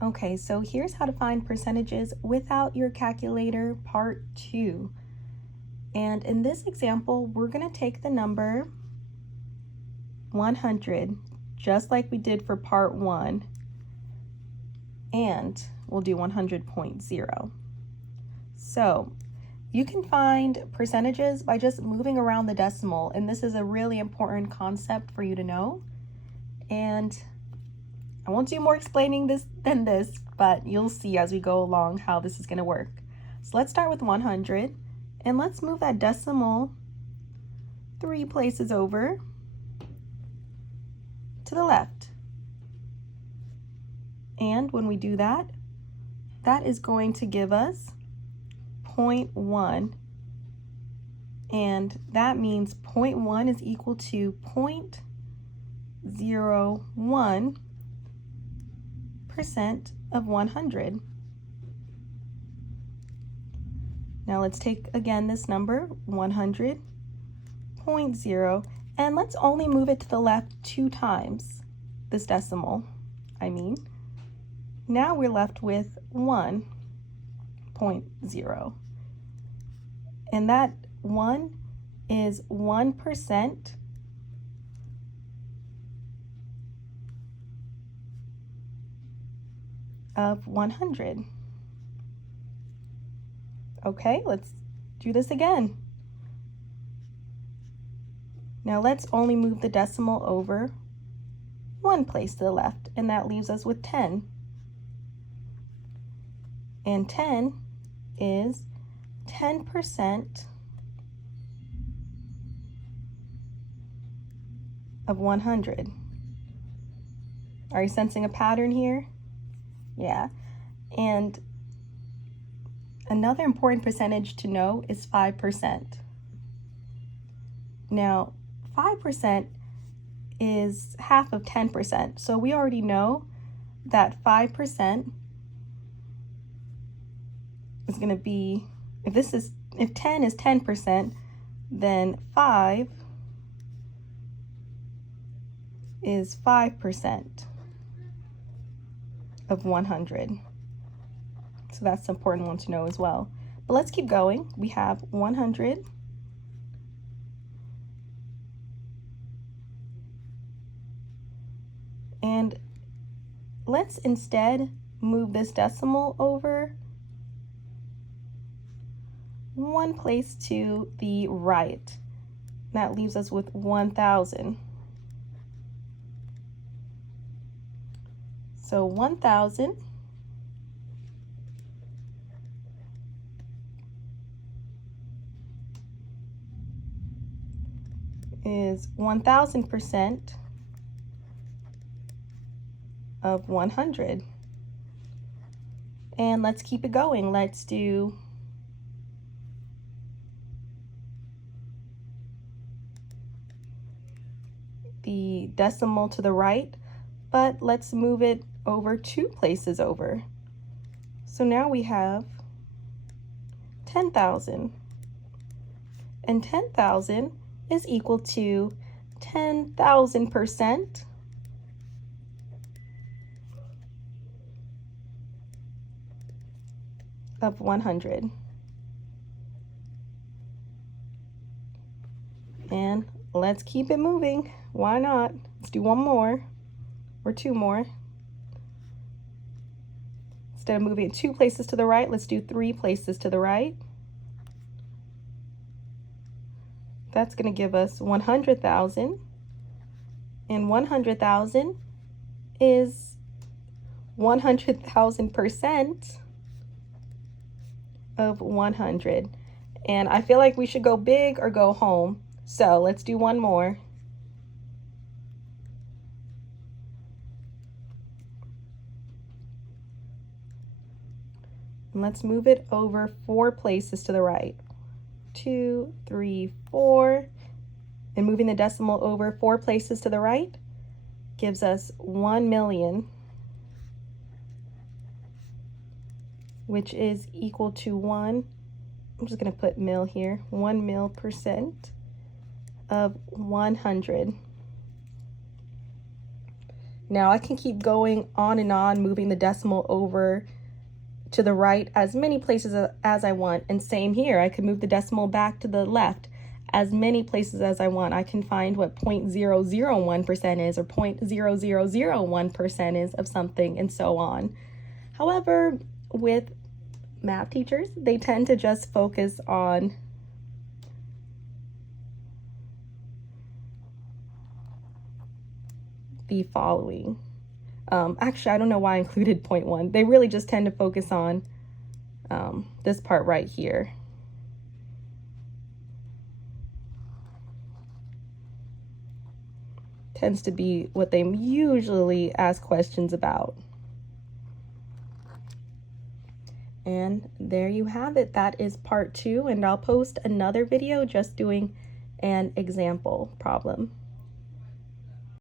Okay, so here's how to find percentages without your calculator, part 2. And in this example, we're going to take the number 100, just like we did for part 1, and we'll do 100.0. So you can find percentages by just moving around the decimal, and this is a really important concept for you to know. And I won't do more explaining than this, but you'll see as we go along how this is going to work. So let's start with 100, and let's move that decimal 3 places over to the left. And when we do that, that is going to give us 0.1. And that means 0.1 is equal to 0.01% of 100. Now let's take again this number, 100.0, and let's only move it to the left 2 times, this decimal, Now we're left with 1.0. And that 1 is 1% of 100. Okay, let's do this again. Now let's only move the decimal over 1 place to the left, and that leaves us with 10. And 10 is 10% of 100. Are you sensing a pattern here? Yeah. And another important percentage to know is 5%. Now, 5% is half of 10%. So we already know that 5% is going to be, if 10 is 10%, then 5 is 5% of 100. So that's an important one to know as well. But let's keep going. We have 100. And let's instead move this decimal over 1 place to the right. That leaves us with 1,000. So 1,000 is 1,000% of 100. And let's keep it going. Let's do the decimal to the right, but let's move it over 2 places over. So now we have 10,000. And 10,000 is equal to 10,000% of 100. And let's keep it moving. Why not? Let's do 1 more or 2 more. Instead of moving it 2 places to the right, let's do 3 places to the right. That's going to give us 100,000. And 100,000 is 100,000% of 100. And I feel like we should go big or go home. So let's do 1 more. And let's move it over 4 places to the right. 2, 3, 4. And moving the decimal over 4 places to the right gives us 1 million, which is equal to 1, I'm just going to put mil here, 1 mil% of 100. Now I can keep going on and on, moving the decimal over to the right as many places as I want. And same here, I can move the decimal back to the left as many places as I want. I can find what 0.001% is or 0.0001% is of something, and so on. However, with math teachers, they tend to just focus on the following. Actually, I don't know why I included 0.1. They really just tend to focus on this part right here. Tends to be what they usually ask questions about. And there you have it. That is part 2, and I'll post another video just doing an example problem.